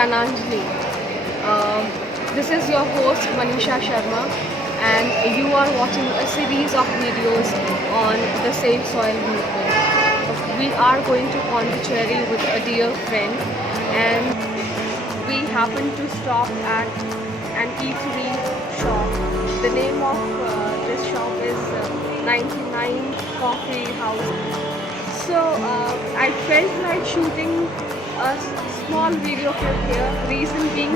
Gyananjali. This is your host Manisha Sharma, and you are watching a series of videos on the Safe Soil movement. We are going to Pondicherry with a dear friend, and we happen to stop at an eatery shop. The name of this shop is 99 Coffee House. So I felt like shooting a small video clip here. Reason being,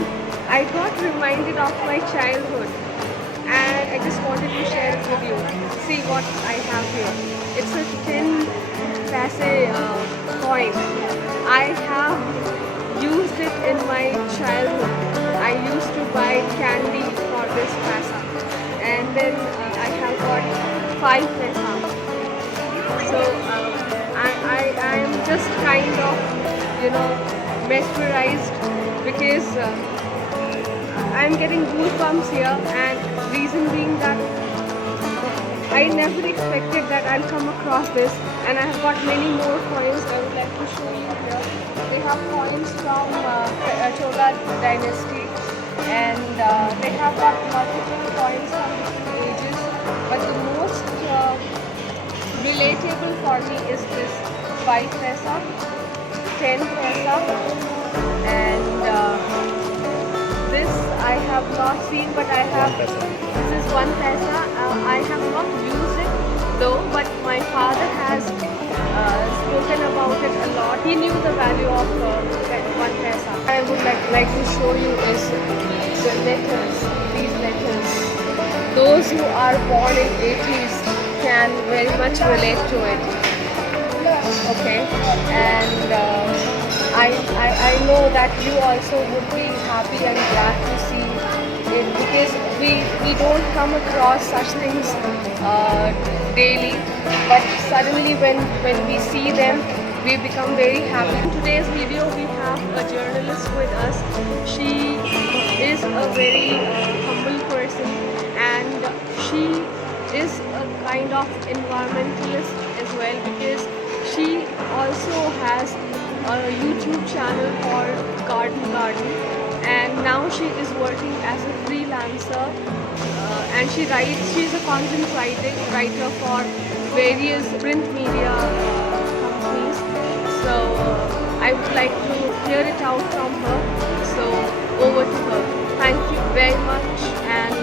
I got reminded of my childhood, and I just wanted to share it with you. See what I have here. It's a 10 paise coin. I have used it in my childhood. I used to buy candy for this paisa, and then I have got 5 paisa. So I am just kind of, mesmerized because I am getting goosebumps here, and reason being that I never expected that I'll come across this, and I have got many more coins I would like to show you here. They have coins from Chola dynasty, and they have got multiple coins from different ages, but the most relatable for me is this 5 paisa, 10 paisa, and this I have not seen, but I have, this is 1 paisa. I have not used it though, but my father has spoken about it a lot. He knew the value of 1 paisa. I would like to show you is the letters, these letters. Those who are born in 80s can very much relate to it. Okay, and I know that you also would be happy and glad to see it, because we don't come across such things daily, but suddenly when we see them, we become very happy. In today's video, we have a journalist with us. She is a very humble person, and she is a kind of environmentalist as well, because she also has a YouTube channel called Garden, and now she is working as a freelancer, and she's a content writer for various print media companies. So I would like to hear it out from her. So over to her. Thank you very much, and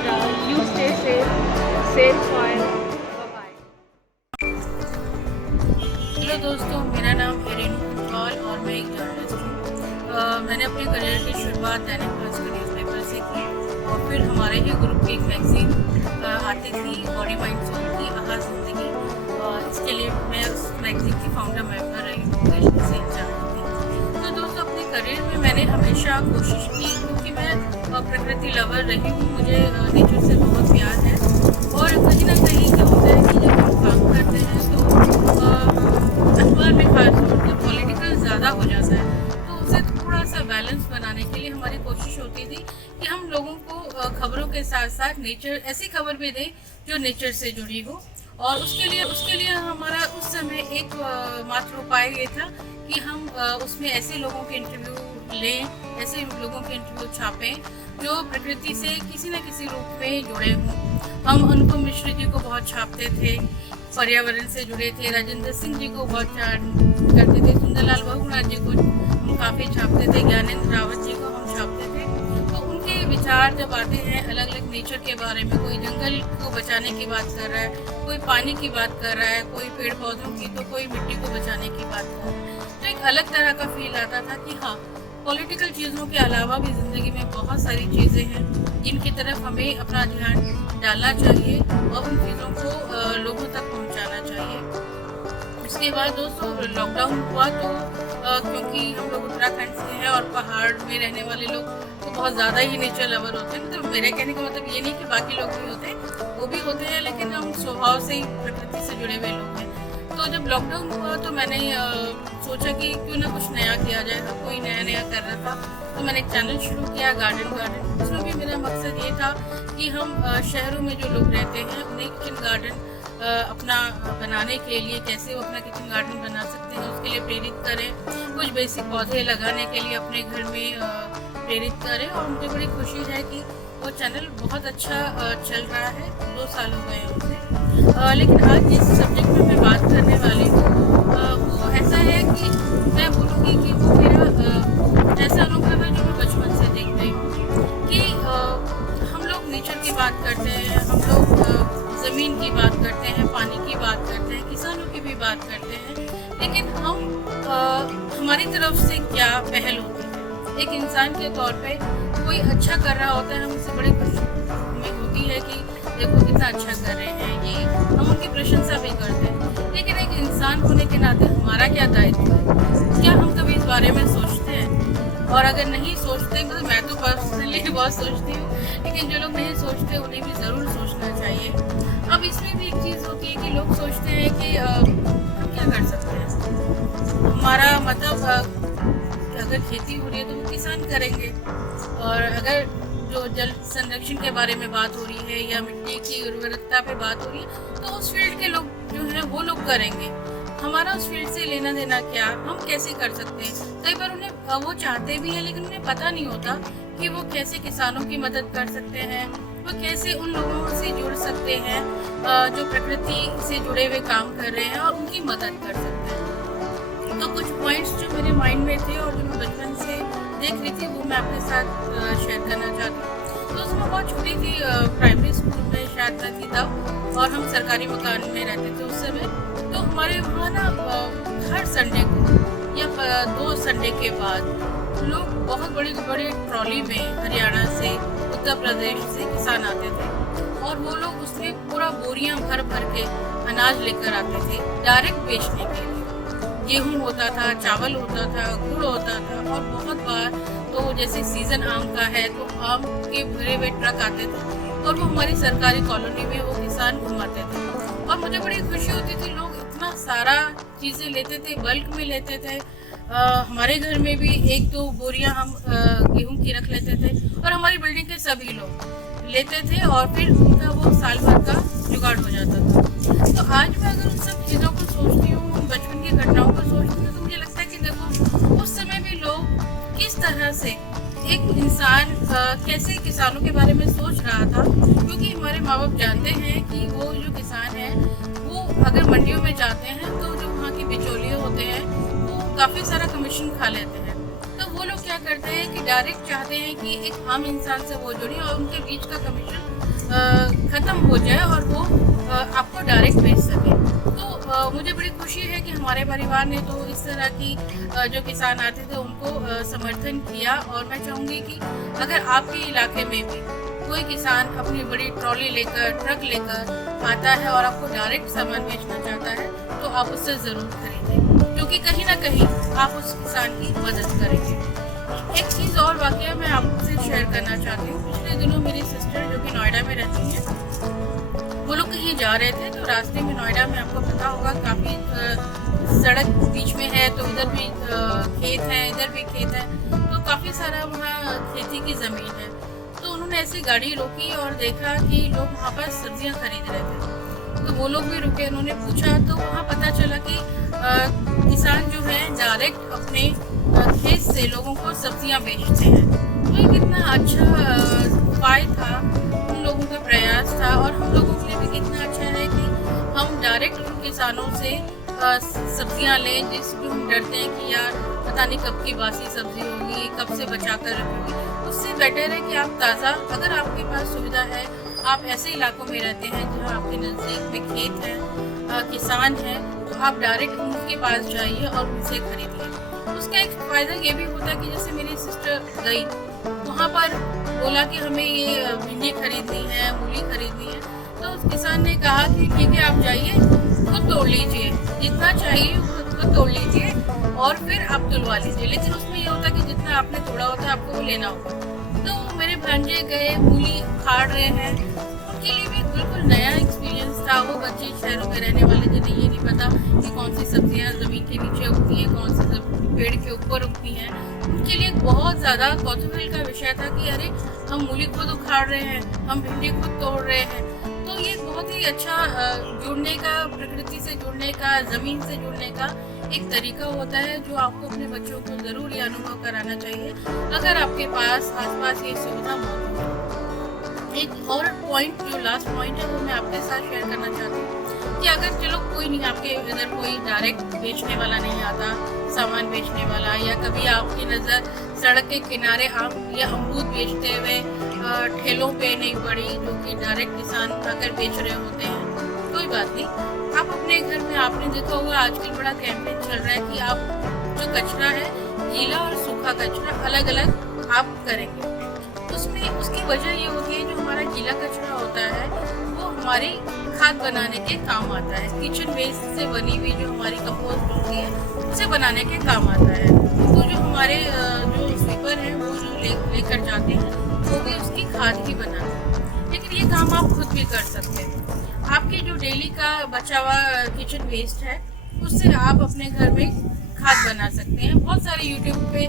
you stay safe. Safe soil. Bye-bye. Hello दोस्तों, मेरा नाम है रेणु कुंजवाल और मैं एक journalist हूँ। मैंने अपने करियर की शुरुआत दैनिक भास्कर न्यूज़पेपर से की, और फिर हमारे ही ग्रुप की एक मैगजीन आती थी, बॉडी माइंड सोल की आगाज़ ज़िंदगी। इसके लिए मैं उस मैगजीन की फाउंडर मेंबर रही हूँ, नेशनल से इंचार्ज थी। तो दोस्तों, अपने करियर में मैंने हमेशा कोशिश की, क्योंकि मैं प्रकृति लवर रही हूँ, मुझे नेचर से बहुत प्यार है, और कहीं ना कहीं क्या होता है कि जब हम काम करते हैं तो अखबार में खासतौर पर पॉलिटिकल ज़्यादा हो जाता है, तो उसे थोड़ा सा बैलेंस बनाने के लिए हमारी कोशिश होती थी कि हम लोगों को खबरों के साथ साथ नेचर, ऐसी खबर भी दें जो नेचर से जुड़ी हो। और उसके लिए हमारा उस समय एक मात्र उपाय ये था कि हम उसमें ऐसे लोगों के इंटरव्यू लें, ऐसे लोगों के इंटरव्यू छापें जो प्रकृति से किसी न किसी रूप में जुड़े हों। हम अनुपम मिश्र जी को बहुत छापते थे, पर्यावरण से जुड़े थे, राजेंद्र सिंह जी को बहुत करते थे, सुंदरलाल बहुगुणा जी को हम काफ़ी छापते थे, ज्ञानेंद्र रावत जी को हम छापते थे। तो उनके विचार जब आते हैं अलग अलग नेचर के बारे में, कोई जंगल को बचाने की बात कर रहा है, कोई पानी की बात कर रहा है, कोई पेड़ पौधों की, तो कोई मिट्टी को बचाने की बात कर रहा है, तो एक अलग तरह का फील आता था कि हाँ, पॉलिटिकल चीज़ों के अलावा भी ज़िंदगी में बहुत सारी चीज़ें हैं जिनकी तरफ हमें अपना ध्यान डालना चाहिए और उन चीज़ों को लोगों तक पहुंचाना चाहिए। इसके बाद दोस्तों लॉकडाउन हुआ, तो क्योंकि हम लोग उत्तराखंड से हैं और पहाड़ में रहने वाले लोग तो बहुत ज़्यादा ही नेचर लवर होते हैं। मतलब मेरे कहने का मतलब ये नहीं कि बाकी लोग भी होते हैं, वो भी होते हैं, लेकिन हम स्वभाव से ही प्रकृति से जुड़े हुए लोग हैं। तो जब लॉकडाउन हुआ तो मैंने सोचा कि क्यों ना कुछ नया किया जाए, तो कोई नया कर रहा था, तो मैंने एक चैनल शुरू किया गार्डन। उसमें भी मेरा मकसद ये था कि हम शहरों में जो लोग रहते हैं उन्हें किचन गार्डन अपना बनाने के लिए, कैसे वो अपना किचन गार्डन बना सकते हैं उसके लिए प्रेरित करें, कुछ बेसिक पौधे लगाने के लिए अपने घर में प्रेरित करें। और मुझे बड़ी खुशी है कि वो चैनल बहुत अच्छा चल रहा है, 2 साल हो गए हैं उसे। लेकिन आज जिस सब्जेक्ट में मैं बात करने वाली हूँ वो ऐसा है कि मैं बोलूँगी कि वो मेरा ऐसा अनुभव है जो मैं बचपन से देख रही हूँ कि हम लोग नेचर की बात करते हैं, हम लोग ज़मीन की बात करते हैं, पानी की बात करते हैं, किसानों की भी बात करते हैं, लेकिन हम हमारी तरफ से क्या पहल होती है। एक इंसान के तौर पे कोई अच्छा कर रहा होता है, हम उससे बड़ी खुशी हमें होती है कि देखो कितना अच्छा कर रहे हैं, ये हम उनकी प्रशंसा भी करते हैं। लेकिन एक इंसान होने के नाते हमारा क्या दायित्व है, क्या हम कभी इस बारे में सोचते हैं? और अगर नहीं सोचते, मतलब मैं तो पर्सनली बहुत सोचती हूँ, लेकिन जो लोग नहीं सोचते उन्हें भी ज़रूर सोचना चाहिए। अब इसमें भी एक चीज़ होती है कि लोग सोचते हैं कि हम क्या कर सकते हैं, हमारा मतलब अगर खेती हो रही है तो वो किसान करेंगे, और अगर जो जल संरक्षण के बारे में बात हो रही है या मिट्टी की उर्वरकता पे बात हो रही है तो उस फील्ड के लोग जो है वो लोग करेंगे। हमारा उस फील्ड से लेना देना क्या, हम कैसे कर सकते हैं? कई बार उन्हें वो चाहते भी हैं लेकिन उन्हें पता नहीं होता कि वो कैसे किसानों की मदद कर सकते हैं, वो कैसे उन लोगों से जुड़ सकते हैं जो प्रकृति से जुड़े हुए काम कर रहे हैं और उनकी मदद कर सकते हैं। तो कुछ पॉइंट्स जो मेरे माइंड में थे और जो मैं बचपन से देख रही थी वो मैं आपके साथ शेयर करना चाहती हूँ। तो उसमें बहुत छोटी थी, प्राइमरी स्कूल में शायद मैं थी तब, और हम सरकारी मकान में रहते थे उस समय। तो हमारे वहाँ ना हर संडे को या 2 संडे के बाद लोग बहुत बड़ी बड़ी ट्रॉली में हरियाणा से, उत्तर प्रदेश से किसान आते थे और वो लोग उसमें पूरा बोरियां भर भर के अनाज लेकर आते थे डायरेक्ट बेचने के लिए। गेहूं होता था, चावल होता था, गुड़ होता था, और बहुत बार तो जैसे सीजन आम का है तो आम के भरे हुए ट्रक आते थे और वो हमारी सरकारी कॉलोनी में वो किसान घुमाते थे। और मुझे बड़ी खुशी होती थी, लोग इतना सारा चीज़ें लेते थे, बल्क में लेते थे। हमारे घर में भी 1-2 बोरियां हम गेहूं की रख लेते थे और हमारी बिल्डिंग के सभी लोग लेते थे और फिर उनका वो साल भर का जुगाड़ हो जाता था। तो आज मैं अगर उन सब चीज़ों को सोचती हूँ, बचपन की घटनाओं को सोचती हूँ, तो मुझे लगता है कि देखो उस समय भी लोग किस तरह से एक इंसान कैसे किसानों के बारे में सोच रहा था, क्योंकि हमारे माँ बाप जानते हैं कि वो जो किसान है वो अगर मंडियों में जाते हैं तो जो वहाँ के बिचौलिए होते हैं वो काफ़ी सारा कमीशन खा लेते हैं। तो वो लोग क्या करते हैं कि डायरेक्ट चाहते हैं कि एक आम इंसान से वो जुड़े और उनके बीच का कमीशन ख़त्म हो जाए और वो आपको डायरेक्ट बेच सके। तो मुझे बड़ी खुशी है कि हमारे परिवार ने तो इस तरह की जो किसान आते थे उनको समर्थन किया। और मैं चाहूँगी कि अगर आपके इलाके में भी कोई किसान अपनी बड़ी ट्रॉली लेकर, ट्रक लेकर आता है और आपको डायरेक्ट सामान बेचना चाहता है तो आप उससे ज़रूर खरीदें, क्योंकि कहीं ना कहीं आप उस किसान की मदद करेंगे। एक चीज़ और वाकया मैं आपसे शेयर करना चाहती हूँ। पिछले दिनों मेरी सिस्टर जो कि नोएडा में रहती है, वो लोग कहीं जा रहे थे तो रास्ते में, नोएडा में आपको पता होगा काफ़ी सड़क बीच में है तो उधर भी खेत है, इधर भी खेत है, तो काफ़ी सारा वहाँ खेती की ज़मीन है। तो उन्होंने ऐसी गाड़ी रोकी और देखा कि लोग वहाँ पर सब्जियाँ खरीद रहे थे, तो वो लोग भी रुके, उन्होंने पूछा तो वहाँ पता चला कि किसान जो है डायरेक्ट अपने खेत से लोगों को सब्जियां बेचते हैं। तो ये कितना अच्छा उपाय था, उन लोगों का प्रयास था, और हम लोगों के लिए भी कितना अच्छा है कि हम डायरेक्ट उन किसानों से सब्जियां लें, जिसको हम डरते हैं कि यार पता नहीं कब की बासी सब्जी होगी, कब से बचा कर रखोगी। उससे बेटर है कि आप ताज़ा, अगर आपके पास सुविधा है, आप ऐसे इलाकों में रहते हैं जहाँ आपके नज़दीक में खेत है, किसान है, तो आप डायरेक्ट उनके पास जाइए और उनसे खरीदिए। उसका एक फ़ायदा ये भी होता है कि जैसे मेरी सिस्टर गई वहाँ पर, बोला कि हमें ये भिंडी खरीदनी है, मूली खरीदनी है, तो उस किसान ने कहा कि ठीक है आप जाइए, खुद तोड़ लीजिए, जितना चाहिए खुद तोड़ लीजिए और फिर आप तुलवा लीजिए। लेकिन उसमें ये होता है कि जितना आपने तोड़ा होता है आपको वो लेना होगा। तो मेरे भांजे गए, मूली खाड़ रहे हैं, उनके लिए भी बिल्कुल नया एक्सपीरियंस था। वो बच्चे शहरों में रहने वाले जिन्हें ये नहीं पता कि कौन सी सब्जियां ज़मीन के नीचे उगती हैं, कौन सी पेड़ के ऊपर उगती हैं, उनके लिए बहुत ज़्यादा कौतूहल का विषय था कि अरे हम मूली खुद उखाड़ रहे हैं, हम भिंडी खुद तोड़ रहे हैं। तो ये बहुत बहुत ही अच्छा जुड़ने का, प्रकृति से जुड़ने का, ज़मीन से जुड़ने का एक तरीका होता है जो आपको अपने बच्चों को ज़रूर ये अनुभव कराना चाहिए अगर आपके पास आसपास ये सुविधा मौजूद है। एक और पॉइंट, जो लास्ट पॉइंट है, वो मैं आपके साथ शेयर करना चाहती हूँ कि अगर चलो कोई नहीं, आपके इधर कोई डायरेक्ट बेचने वाला नहीं आता, सामान बेचने वाला, या कभी आपकी नज़र सड़क के किनारे आम या अमरूद बेचते हुए ठेलों पे नहीं पड़ी, जो कि डायरेक्ट किसान आकर बेच रहे होते हैं, कोई बात नहीं। आप अपने घर में, आपने देखा होगा आजकल बड़ा कैंपेन चल रहा है कि आप जो कचरा है, गीला और सूखा कचरा अलग अलग आप करेंगे। उसमें उसकी वजह ये होती है, जो हमारा गीला कचरा होता है वो हमारी खाद बनाने के काम आता है। किचन वेस्ट से बनी हुई जो हमारी कंपोस्ट होती है उसे बनाने के काम आता है। तो जो हमारे जो स्वीपर हैं वो जो लेकर जाते हैं वो भी उसकी खाद ही बनाते हैं। लेकिन ये काम आप खुद भी कर सकते हैं। आपके जो डेली का बचा हुआ किचन वेस्ट है उससे आप अपने घर में खाद बना सकते हैं। बहुत सारे यूट्यूब पे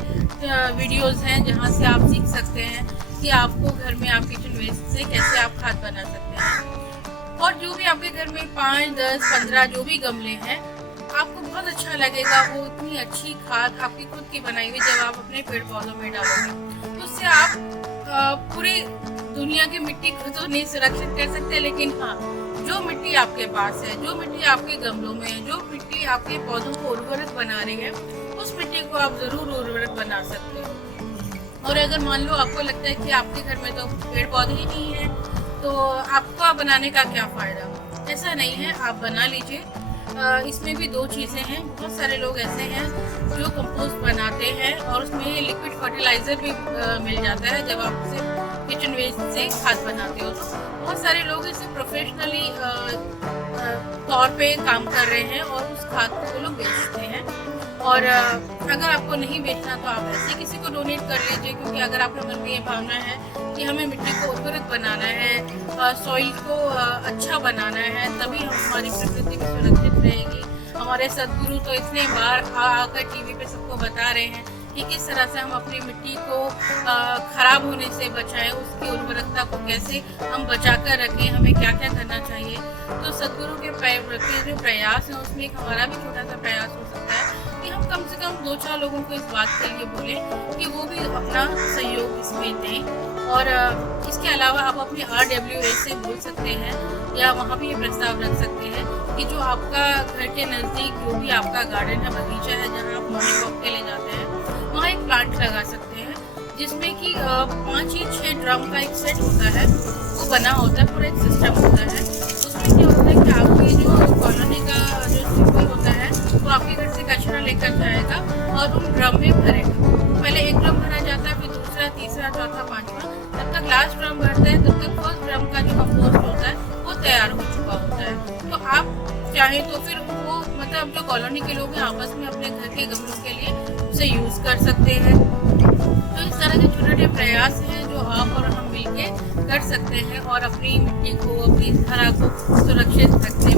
वीडियोस हैं जहाँ से आप सीख सकते हैं कि आपको घर में आप किचन वेस्ट से कैसे आप खाद बना सकते हैं। और जो भी आपके घर में 5, 10, 15 जो भी गमले हैं, आपको बहुत अच्छा लगेगा वो इतनी अच्छी खाद आपकी खुद की बनाई हुई जब आप अपने पेड़ पौधों में डालोगे। तो उससे आप पूरी दुनिया की मिट्टी को तो नहीं सुरक्षित कर सकते, लेकिन हाँ, जो मिट्टी आपके पास है, जो मिट्टी आपके गमलों में है, जो मिट्टी आपके पौधों को उर्वरक बना रही है, उस मिट्टी को आप ज़रूर उर्वरक बना सकते हो। और अगर मान लो आपको लगता है कि आपके घर में तो पेड़ पौधे ही नहीं है, तो आपको बनाने का क्या फ़ायदा? ऐसा नहीं है, आप बना लीजिए। इसमें भी 2 चीज़ें हैं। बहुत सारे लोग ऐसे हैं जो कंपोस्ट बनाते हैं और उसमें लिक्विड फर्टिलाइज़र भी मिल जाता है जब आप उसे किचन वेस्ट से खाद बनाते हो। तो बहुत सारे लोग इसे प्रोफेशनली तौर पे काम कर रहे हैं और उस खाद को वो लोग बेचते हैं। और अगर आपको नहीं बेचना तो आप ऐसे किसी को डोनेट कर लीजिए, क्योंकि अगर आपके मन में ये भावना है कि हमें मिट्टी को उर्वरक बनाना है, सॉइल को अच्छा बनाना है, तभी हमारी प्रकृति भी सुरक्षित रहेगी। हमारे सदगुरु तो इतने बार आकर टीवी पे सबको बता रहे हैं कि किस तरह से हम अपनी मिट्टी को खराब होने से बचाएं, उसकी उर्वरकता को कैसे हम बचा कर रखें, हमें क्या क्या करना चाहिए। तो सदगुरु के जो प्रयास हैं उसमें एक हमारा भी छोटा सा प्रयास हो सकता है कि हम कम से कम 2-4 लोगों को इस बात के लिए बोलें कि वो भी अपना सहयोग इसमें दें। और इसके अलावा आप अपने RWA से बोल सकते हैं या वहाँ भी ये प्रस्ताव रख सकते हैं कि जो आपका घर के नज़दीक जो भी आपका गार्डन है, बगीचा है, जहाँ आप मॉर्निंग वॉक के लिए जाते हैं, वहाँ एक प्लांट लगा सकते हैं जिसमें कि 5 या 6 ड्रम का एक सेट होता है, वो बना होता है, पूरा एक सिस्टम होता है। उसमें क्या होता है कि आपकी जो कॉलोनी का जो स्वीपर होता है वो आपके घर से कचरा लेकर जाएगा और उन ड्रम में भरेगा। पहले एक ड्रम भरा जाता है, फिर दूसरा, तीसरा, चौथा, 5वां, जब तक लास्ट ड्रम भरता है तब तक फर्स्ट ड्रम का जो कंपोस्ट होता है वो तैयार हो चुका होता है। तो आप चाहें तो फिर वो मतलब जो कॉलोनी के लोग हैं आपस में अपने घर के गमलों के लिए उसे यूज़ कर सकते हैं। तो इस तरह के छोटे छोटे प्रयास हैं जो आप और हम मिलके कर सकते हैं और अपनी मिट्टी को, अपनी धरा को सुरक्षित रखते